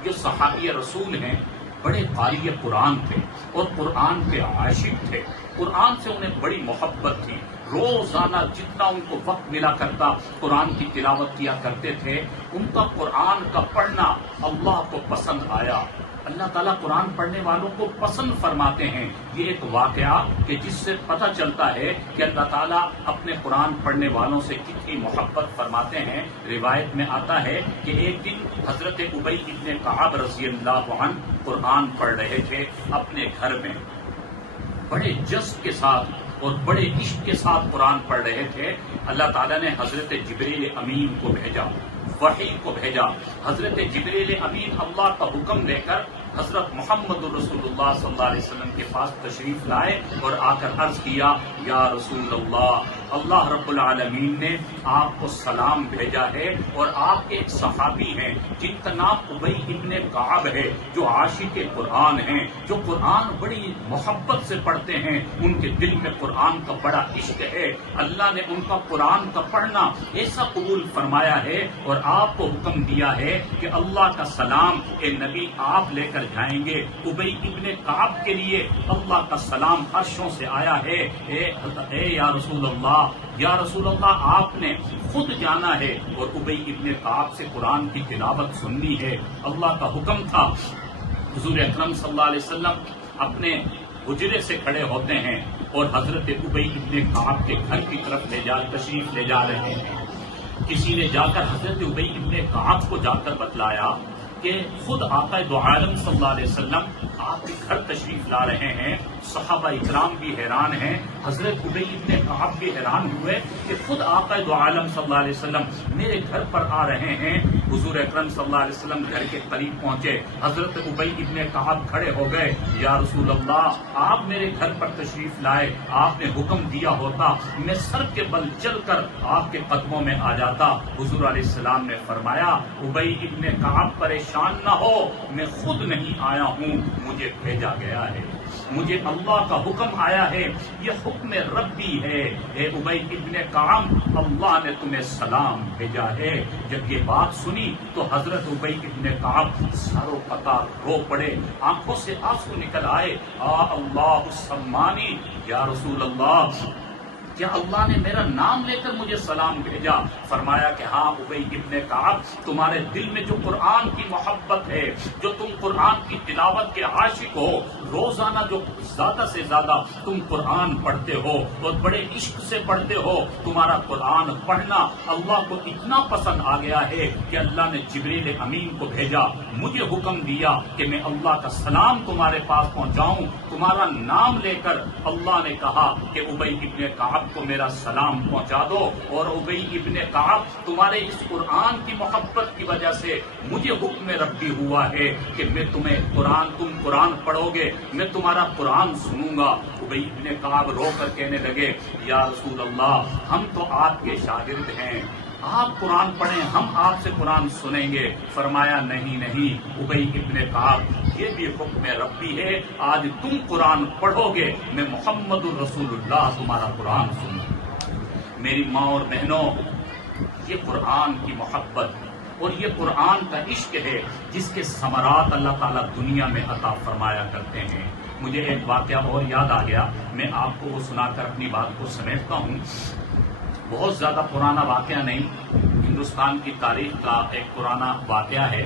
جو صحابی رسول ہیں، بڑے قاری قرآن تھے اور قرآن کے عاشق تھے، قرآن سے انہیں بڑی محبت تھی، روزانہ جتنا ان کو وقت ملا کرتا قرآن کی تلاوت کیا کرتے تھے۔ ان کا قرآن کا پڑھنا اللہ کو پسند آیا، اللہ تعالیٰ قرآن پڑھنے والوں کو پسند فرماتے ہیں۔ یہ ایک واقعہ کہ جس سے پتہ چلتا ہے کہ اللہ تعالیٰ اپنے قرآن پڑھنے والوں سے کتنی محبت فرماتے ہیں۔ روایت میں آتا ہے کہ ایک دن حضرت ابی ابن کعب رضی اللہ عنہ قرآن پڑھ رہے تھے اپنے گھر میں، بڑے جذب کے ساتھ اور بڑے عشق کے ساتھ قرآن پڑھ رہے تھے۔ اللہ تعالیٰ نے حضرت جبریل امین کو بھیجا، وحی کو بھیجا۔ حضرت جبریل امین اللہ کا حکم لے کر حضرت محمد رسول اللہ صلی اللہ علیہ وسلم کے پاس تشریف لائے اور آ کر عرض کیا، یا رسول اللہ، اللہ رب العالمین نے آپ کو سلام بھیجا ہے، اور آپ ایک صحابی ہیں جن کا نام ابی ابن کعب ہے، جو عاشق قرآن ہیں، جو قرآن بڑی محبت سے پڑھتے ہیں، ان کے دل میں قرآن کا بڑا عشق ہے، اللہ نے ان کا قرآن کا پڑھنا ایسا قبول فرمایا ہے اور آپ کو حکم دیا ہے کہ اللہ کا سلام اے نبی آپ لے کر جائیں گے۔ ابی ابن کعب کے لیے اللہ کا سلام عرشوں سے آیا ہے، اے یا رسول اللہ، یا رسول اللہ، آپ نے خود جانا ہے اور ابی ابن کعب سے قرآن کی تلاوت سننی ہے۔ اللہ کا حکم تھا۔ حضور اکرم صلی اللہ علیہ وسلم اپنے حجرے سے کھڑے ہوتے ہیں اور حضرت ابی ابن کعب کے گھر کی طرف تشریف لے جا رہے ہیں۔ کسی نے جا کر حضرت ابی ابن کعب کو جا کر بتلایا کہ خود آقا دو عالم صلی اللہ علیہ وسلم آپ کے گھر تشریف لا رہے ہیں۔ صحابہ اکرام بھی حیران ہیں حضرت ابی ابن کعب بھی حیران ہوئے کہ خود آقا دو عالم صلی اللہ علیہ وسلم میرے گھر پر آ رہے ہیں۔ حضور اکرم صلی اللہ علیہ وسلم گھر کے قریب پہنچے، حضرت ابی ابن کعب کھڑے ہو گئے، یا رسول اللہ آپ میرے گھر پر تشریف لائے، آپ نے حکم دیا ہوتا میں سر کے بل چل کر آپ کے قدموں میں آ جاتا۔ حضور علیہ السلام نے فرمایا ابی ابن کعب پریشان نہ ہو، میں خود نہیں آیا ہوں، مجھے بھیجا گیا ہے، مجھے اللہ کا حکم آیا ہے، یہ حکم ربی ہے، اے ابی ابن کعب اللہ نے تمہیں سلام بھیجا ہے۔ جب یہ بات سنی تو حضرت ابی ابن کعب ساروں قطار رو پڑے، آنکھوں سے آنسو نکل آئے، اللہ السمانی، یا رسول اللہ کیا اللہ نے میرا نام لے کر مجھے سلام بھیجا؟ فرمایا کہ ہاں ابی ابن کعب، تمہارے دل میں جو قرآن کی محبت ہے، جو تم قرآن کی تلاوت کے عاشق ہو، روزانہ جو زیادہ سے زیادہ تم قرآن پڑھتے ہو اور بڑے عشق سے پڑھتے ہو، تمہارا قرآن پڑھنا اللہ کو اتنا پسند آ گیا ہے کہ اللہ نے جبریل امین کو بھیجا، مجھے حکم دیا کہ میں اللہ کا سلام تمہارے پاس پہنچاؤں، تمہارا نام لے کر اللہ نے کہا کہ ابی ابن کعب کو میرا سلام پہنچا دو، اور ابی ابن کعب تمہارے اس قرآن کی محبت کی وجہ سے مجھے حکم ربی ہوا ہے کہ میں تمہیں تم قرآن پڑھو گے، میں تمہارا قرآن سنوں گا۔ ابی ابن کعب رو کر کہنے لگے، یا رسول اللہ ہم تو آپ کے شاگرد ہیں، آپ قرآن پڑھیں، ہم آپ سے قرآن سنیں گے۔ فرمایا نہیں ابی ابن کعب یہ بھی حکم ربی ہے، آج تم قرآن پڑھو گے، میں محمد الرسول اللہ تمہارا قرآن سنوں۔ میری ماں اور بہنوں، یہ قرآن کی محبت اور یہ قرآن کا عشق ہے جس کے ثمرات اللہ تعالیٰ دنیا میں عطا فرمایا کرتے ہیں۔ مجھے ایک واقعہ اور یاد آ گیا، میں آپ کو وہ سنا کر اپنی بات کو سمیٹتا ہوں۔ بہت زیادہ پرانا واقعہ نہیں، ہندوستان کی تاریخ کا ایک پرانا واقعہ ہے۔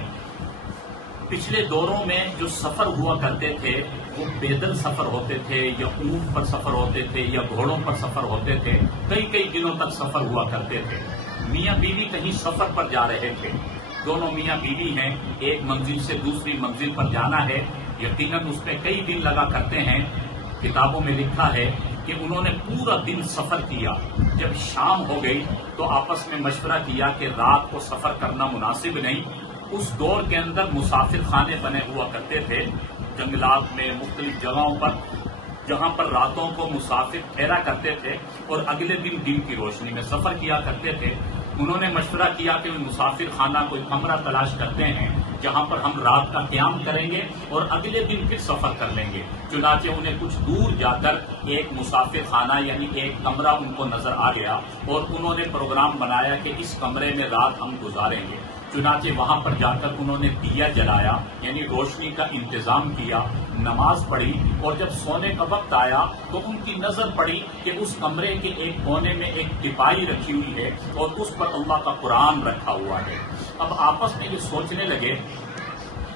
پچھلے دوروں میں جو سفر ہوا کرتے تھے وہ پیدل سفر ہوتے تھے، یا اونٹ پر سفر ہوتے تھے، یا گھوڑوں پر سفر ہوتے تھے، کئی دنوں تک سفر ہوا کرتے تھے۔ میاں بیوی کہیں سفر پر جا رہے تھے، دونوں میاں بیوی ہیں، ایک منزل سے دوسری منزل پر جانا ہے، یقیناً اس میں کئی دن لگا کرتے ہیں۔ کتابوں میں لکھا ہے کہ انہوں نے پورا دن سفر کیا، جب شام ہو گئی تو آپس میں مشورہ کیا کہ رات کو سفر کرنا مناسب نہیں۔ اس دور کے اندر مسافر خانے بنے ہوا کرتے تھے جنگلات میں، مختلف جگہوں پر، جہاں پر راتوں کو مسافر ٹھہرا کرتے تھے اور اگلے دن کی روشنی میں سفر کیا کرتے تھے۔ انہوں نے مشورہ کیا کہ مسافر خانہ کوئی کمرہ تلاش کرتے ہیں جہاں پر ہم رات کا قیام کریں گے اور اگلے دن پھر سفر کر لیں گے۔ چنانچہ انہیں کچھ دور جا کر ایک مسافر خانہ یعنی ایک کمرہ ان کو نظر آ گیا، اور انہوں نے پروگرام بنایا کہ اس کمرے میں رات ہم گزاریں گے۔ چنانچہ وہاں پر جا کر انہوں نے دیا جلایا، یعنی روشنی کا انتظام کیا، نماز پڑھی، اور جب سونے کا وقت آیا تو ان کی نظر پڑی کہ اس کمرے کے ایک کونے میں ایک ٹپائی رکھی ہوئی ہے اور اس پر اللہ کا قرآن رکھا ہوا ہے۔ اب آپس میں یہ سوچنے لگے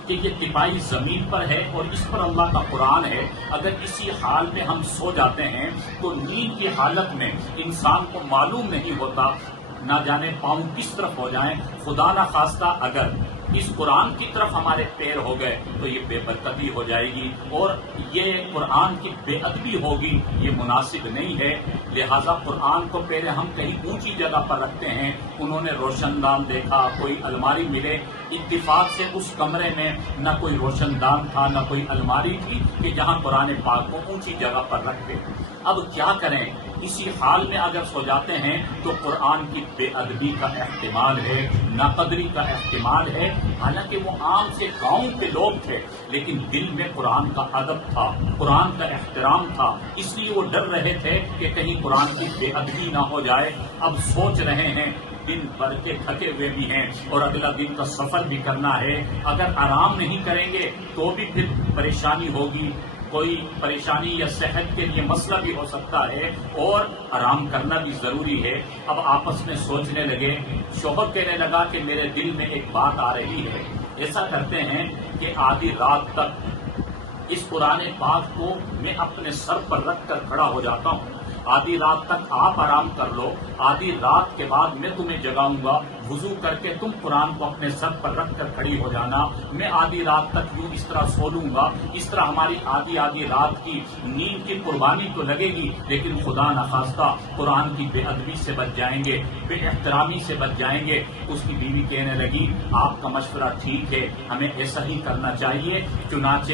کہ یہ ٹپائی زمین پر ہے اور اس پر اللہ کا قرآن ہے، اگر اسی حال میں ہم سو جاتے ہیں تو نیند کی حالت میں انسان کو معلوم نہیں ہوتا، نہ جانے پاؤں کس طرف ہو جائیں، خدا نہ خواستہ اگر اس قرآن کی طرف ہمارے پیر ہو گئے تو یہ بے برکتی ہو جائے گی اور یہ قرآن کی بے ادبی ہوگی، یہ مناسب نہیں ہے۔ لہذا قرآن کو پہلے ہم کہیں اونچی جگہ پر رکھتے ہیں۔ انہوں نے روشن دان دیکھا، کوئی الماری ملے، اتفاق سے اس کمرے میں نہ کوئی روشن دان تھا نہ کوئی الماری تھی کہ جہاں قرآن پاک کو اونچی جگہ پر رکھتے۔ اب کیا کریں، اسی حال میں اگر سو جاتے ہیں تو قرآن کی بے ادبی کا احتمال ہے، ناقدری کا احتمال ہے۔ حالانکہ وہ عام سے گاؤں کے لوگ تھے لیکن دل میں قرآن کا ادب تھا، قرآن کا احترام تھا، اس لیے وہ ڈر رہے تھے کہ کہیں قرآن کی بے ادبی نہ ہو جائے۔ اب سوچ رہے ہیں، دن بھر کے تھکے ہوئے بھی ہیں اور اگلا دن کا سفر بھی کرنا ہے، اگر آرام نہیں کریں گے تو بھی پھر پریشانی ہوگی، کوئی پریشانی یا صحت کے لیے مسئلہ بھی ہو سکتا ہے، اور آرام کرنا بھی ضروری ہے۔ اب آپس میں سوچنے لگے، شوہر کہنے لگا کہ میرے دل میں ایک بات آ رہی ہے، ایسا کرتے ہیں کہ آدھی رات تک اس قرآن پاک کو میں اپنے سر پر رکھ کر کھڑا ہو جاتا ہوں، آدھی رات تک آپ آرام کر لو، آدھی رات کے بعد میں تمہیں جگاؤں گا، وضو کر کے تم قرآن کو اپنے سر پر رکھ کر کھڑی ہو جانا، میں آدھی رات تک یوں اس طرح سو لوں گا۔ اس طرح ہماری آدھی رات کی نیند کی قربانی تو لگے گی، لیکن خدا نخواستہ قرآن کی بے ادبی سے بچ جائیں گے، بے احترامی سے بچ جائیں گے۔ اس کی بیوی کہنے لگی آپ کا مشورہ ٹھیک ہے، ہمیں ایسا ہی کرنا چاہیے۔ چنانچہ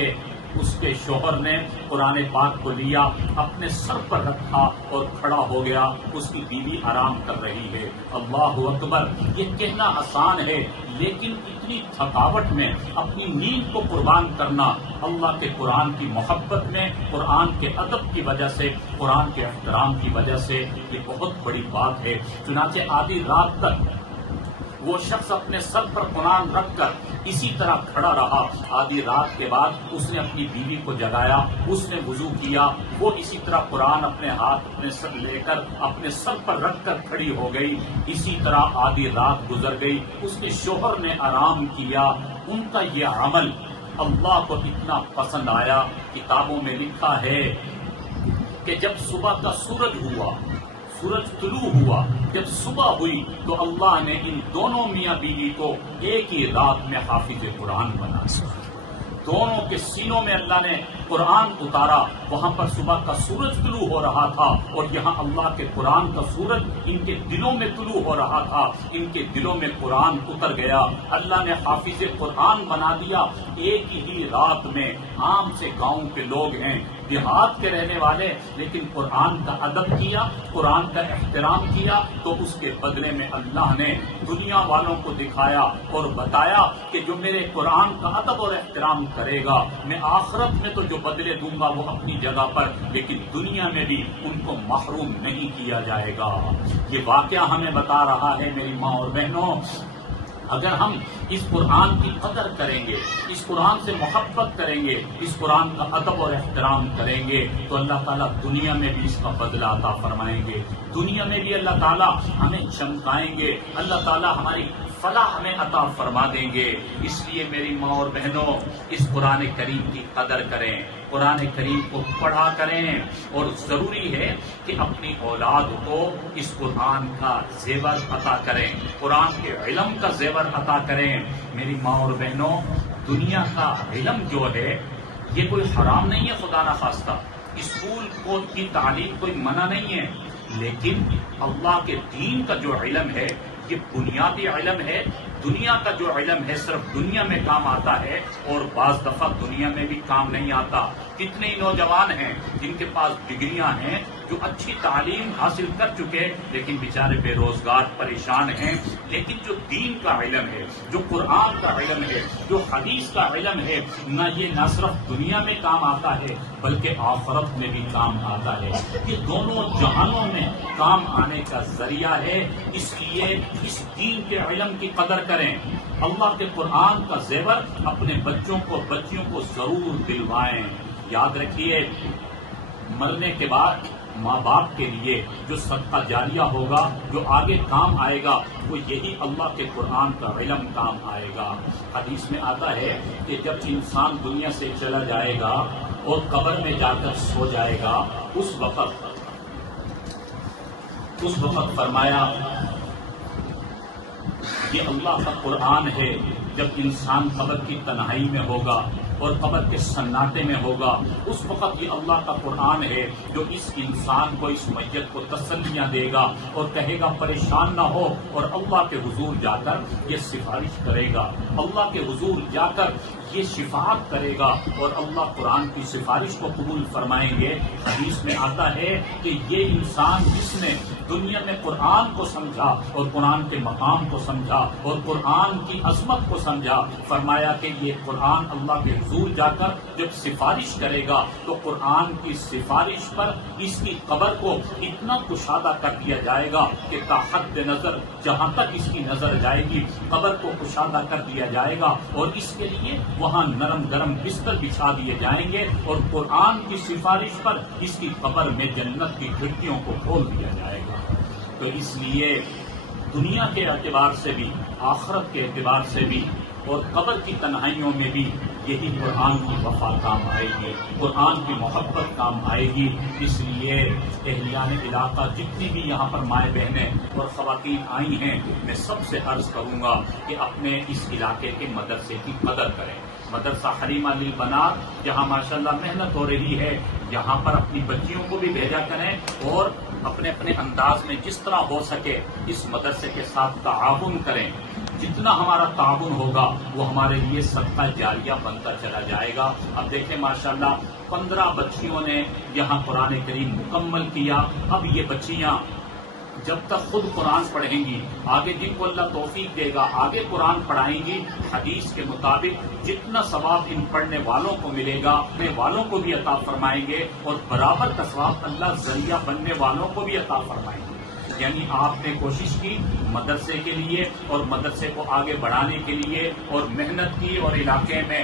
اس کے شوہر نے قرآن پاک کو لیا، اپنے سر پر رکھا اور کھڑا ہو گیا۔ اس کی بیوی آرام کر رہی ہے۔ اللہ اکبر! یہ کہنا آسان ہے، لیکن اتنی تھکاوٹ میں اپنی نیند کو قربان کرنا اللہ کے قرآن کی محبت میں، قرآن کے ادب کی وجہ سے، قرآن کے احترام کی وجہ سے، یہ بہت بڑی بات ہے۔ چنانچہ آدھی رات تک وہ شخص اپنے سر پر قرآن رکھ کر اسی طرح کھڑا رہا۔ آدھی رات کے بعد اس نے اپنی بیوی کو جگایا، اس نے وضو کیا، وہ اسی طرح قرآن اپنے ہاتھ اپنے سر لے کر اپنے سر پر رکھ کر کھڑی ہو گئی۔ اسی طرح آدھی رات گزر گئی، اس کے شوہر نے آرام کیا۔ ان کا یہ عمل اللہ کو اتنا پسند آیا، کتابوں میں لکھا ہے کہ جب صبح کا سورج طلوع ہوا، جب صبح ہوئی تو اللہ نے ان دونوں میاں بیوی کو ایک ہی رات میں حافظ قرآن بنا دیا۔ دونوں کے سینوں میں اللہ نے قرآن اتارا۔ وہاں پر صبح کا سورج طلوع ہو رہا تھا اور یہاں اللہ کے قرآن کا سورج ان کے دلوں میں طلوع ہو رہا تھا، ان کے دلوں میں قرآن اتر گیا۔ اللہ نے حافظ قرآن بنا دیا ایک ہی رات میں۔ عام سے گاؤں کے لوگ ہیں، دیہات کے رہنے والے، لیکن قرآن کا ادب کیا، قرآن کا احترام کیا، تو اس کے بدلے میں اللہ نے دنیا والوں کو دکھایا اور بتایا کہ جو میرے قرآن کا ادب اور احترام کرے گا، میں آخرت میں تو جو بدلے دوں گا وہ اپنی جگہ پر، لیکن دنیا میں بھی ان کو محروم نہیں کیا جائے گا۔ یہ واقعہ ہمیں بتا رہا ہے میری ماں اور بہنوں، اگر ہم اس قرآن کی قدر کریں گے، اس قرآن سے محبت کریں گے، اس قرآن کا ادب اور احترام کریں گے، تو اللہ تعالیٰ دنیا میں بھی اس کا بدلہ عطا فرمائیں گے، دنیا میں بھی اللہ تعالیٰ ہمیں چمکائیں گے، اللہ تعالیٰ ہماری فلاح ہمیں عطا فرما دیں گے۔ اس لیے میری ماں اور بہنوں، اس قرآن کریم کی قدر کریں، قرآن کریم کو پڑھا کریں، اور ضروری ہے کہ اپنی اولاد کو اس قرآن کا زیور عطا کریں، قرآن کے علم کا زیور عطا کریں۔ میری ماں اور بہنوں، دنیا کا علم جو ہے یہ کوئی حرام نہیں ہے، خدا نخواستہ، اسکول کی تعلیم کوئی منع نہیں ہے، لیکن اللہ کے دین کا جو علم ہے یہ بنیادی علم ہے۔ دنیا کا جو علم ہے صرف دنیا میں کام آتا ہے، اور بعض دفعہ دنیا میں بھی کام نہیں آتا۔ کتنے ہی نوجوان ہیں جن کے پاس ڈگریاں ہیں، جو اچھی تعلیم حاصل کر چکے، لیکن بیچارے بے روزگار پریشان ہیں۔ لیکن جو دین کا علم ہے، جو قرآن کا علم ہے، جو حدیث کا علم ہے، یہ نہ صرف دنیا میں کام آتا ہے بلکہ آخرت میں بھی کام آتا ہے۔ یہ دونوں جہانوں میں کام آنے کا ذریعہ ہے۔ اس لیے اس دین کے علم کی قدر کریں، اللہ کے قرآن کا زیور اپنے بچوں کو ضرور دلوائیں۔ یاد رکھیے، مرنے کے بعد ماں باپ کے لیے جو صدقہ جاریہ ہوگا، جو آگے کام آئے گا، وہ یہی اللہ کے قرآن کا علم کام آئے گا۔ حدیث میں آتا ہے کہ جب انسان دنیا سے چلا جائے گا اور قبر میں جا کر سو جائے گا، اس وقت فرمایا یہ اللہ کا قرآن ہے۔ جب انسان قبر کی تنہائی میں ہوگا اور قبر کے سناٹے میں ہوگا، اس وقت یہ اللہ کا قرآن ہے جو اس انسان کو، اس میت کو تسلیاں دے گا اور کہے گا پریشان نہ ہو، اور اللہ کے حضور جا کر یہ سفارش کرے گا، اللہ کے حضور جا کر یہ شفاعت کرے گا، اور اللہ قرآن کی سفارش کو قبول فرمائیں گے۔ حدیث میں آتا ہے کہ یہ انسان جس نے دنیا میں قرآن کو سمجھا اور قرآن کے مقام کو سمجھا اور قرآن کی عظمت کو سمجھا، فرمایا کہ یہ قرآن اللہ کے حضور جا کر جب سفارش کرے گا تو قرآن کی سفارش پر اس کی قبر کو اتنا کشادہ کر دیا جائے گا کہ تا حد نظر جہاں تک اس کی نظر جائے گی قبر کو کشادہ کر دیا جائے گا، اور اس کے لیے وہاں نرم گرم بستر بچھا دیے جائیں گے، اور قرآن کی سفارش پر اس کی قبر میں جنت کی کھڑکیوں کو کھول دیا جائے گا۔ تو اس لیے دنیا کے اعتبار سے بھی، آخرت کے اعتبار سے بھی، اور قبر کی تنہائیوں میں بھی یہی قرآن کی وفا کام آئے گی، قرآن کی محبت کام آئے گی۔ اس لیے اہلیان علاقہ جتنی بھی یہاں پر مائیں بہنیں اور خواتین آئی ہیں، میں سب سے عرض کروں گا کہ اپنے اس علاقے کے مدرسے کی قدر کریں۔ مدرسہ حلیمہ للبنات جہاں ماشاءاللہ محنت ہو رہی ہے، یہاں پر اپنی بچیوں کو بھی بھیجا کریں اور اپنے اپنے انداز میں جس طرح ہو سکے اس مدرسے کے ساتھ تعاون کریں۔ جتنا ہمارا تعاون ہوگا وہ ہمارے لیے صدقہ جاریہ بنتا چلا جائے گا۔ اب دیکھیں ماشاءاللہ 15 بچیوں نے یہاں قرآن کریم مکمل کیا۔ اب یہ بچیاں جب تک خود قرآن پڑھیں گی، آگے جن کو اللہ توفیق دے گا آگے قرآن پڑھائیں گی، حدیث کے مطابق جتنا ثواب ان پڑھنے والوں کو ملے گا پڑھنے والوں کو بھی عطا فرمائیں گے، اور برابر کا ثواب اللہ ذریعہ بننے والوں کو بھی عطا فرمائیں گے۔ یعنی آپ نے کوشش کی مدرسے کے لیے اور مدرسے کو آگے بڑھانے کے لیے اور محنت کی، اور علاقے میں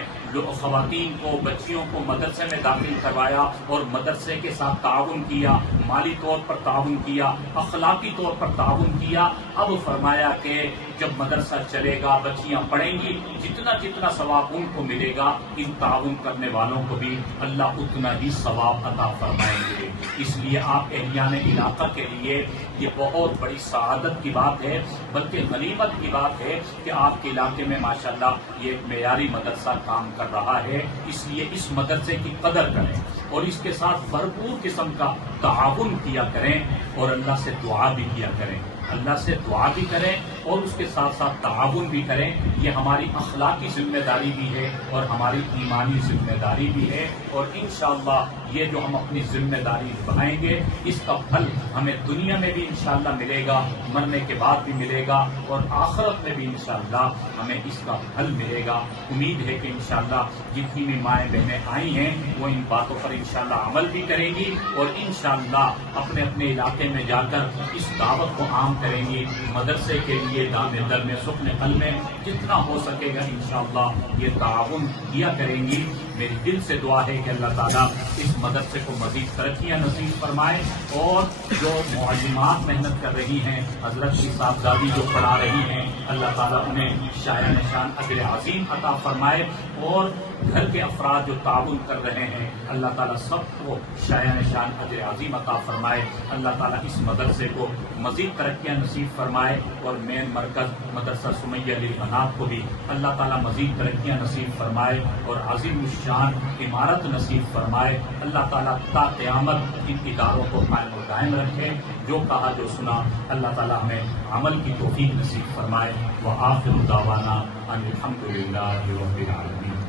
خواتین کو بچیوں کو مدرسے میں داخل کروایا اور مدرسے کے ساتھ تعاون کیا، مالی طور پر تعاون کیا، اخلاقی طور پر تعاون کیا۔ اب فرمایا کہ جب مدرسہ چلے گا بچیاں پڑھیں گی، جتنا جتنا ثواب ان کو ملے گا ان تعاون کرنے والوں کو بھی اللہ اتنا ہی ثواب عطا فرمائیں گے۔ اس لیے آپ اہلیان علاقہ کے لیے یہ بہت بڑی سعادت کی بات ہے، بلکہ غنیمت کی بات ہے کہ آپ کے علاقے میں ماشاءاللہ یہ ایک معیاری مدرسہ کام کر رہا ہے۔ اس لیے اس مدرسے کی قدر کریں اور اس کے ساتھ بھرپور قسم کا تعاون کیا کریں، اور اللہ سے دعا بھی کیا کریں، اللہ سے دعا بھی کریں اور اس کے ساتھ ساتھ تعاون بھی کریں۔ یہ ہماری اخلاقی ذمہ داری بھی ہے اور ہماری ایمانی ذمہ داری بھی ہے، اور انشاءاللہ یہ جو ہم اپنی ذمہ داری نبھائیں گے اس کا پھل ہمیں دنیا میں بھی انشاءاللہ ملے گا، مرنے کے بعد بھی ملے گا، اور آخرت میں بھی انشاءاللہ ہمیں اس کا پھل ملے گا۔ امید ہے کہ انشاءاللہ جتنی بھی مائیں بہنیں آئی ہیں وہ ان باتوں پر انشاءاللہ عمل بھی کریں گی، اور انشاءاللہ اپنے اپنے علاقے میں جا کر اس دعوت کو عام کریں گی۔ مدرسے کے لیے دام در میں سخن قلب میں جتنا ہو سکے گا انشاءاللہ یہ تعاون کیا کریں گی۔ میری دل سے دعا ہے کہ اللہ تعالیٰ اس مدرسے کو مزید ترقیاں نصیب فرمائے، اور جو معلمات محنت کر رہی ہیں، حضرت کی صاحبزادی جو پڑھا رہی ہیں، اللہ تعالیٰ انہیں شایان نشان اجر عظیم عطا فرمائے، اور گھر کے افراد جو تعاون کر رہے ہیں اللہ تعالیٰ سب کو شایان نشان اجر عظیم عطا فرمائے۔ اللہ تعالیٰ اس مدرسے کو مزید ترقیاں نصیب فرمائے، اور مین مرکز مدرسہ سمیہ للبنات کو بھی اللہ تعالیٰ مزید ترقیاں نصیب فرمائے اور عظیم الشان عمارت نصیب فرمائے۔ اللہ تعالیٰ تا قیامت ان اداروں کو قائم و دائم رکھے۔ جو کہا جو سنا اللہ تعالیٰ ہمیں عمل کی توفیق نصیب فرمائے۔ وآخر دعوانا ان الحمد للہ رب العالمین۔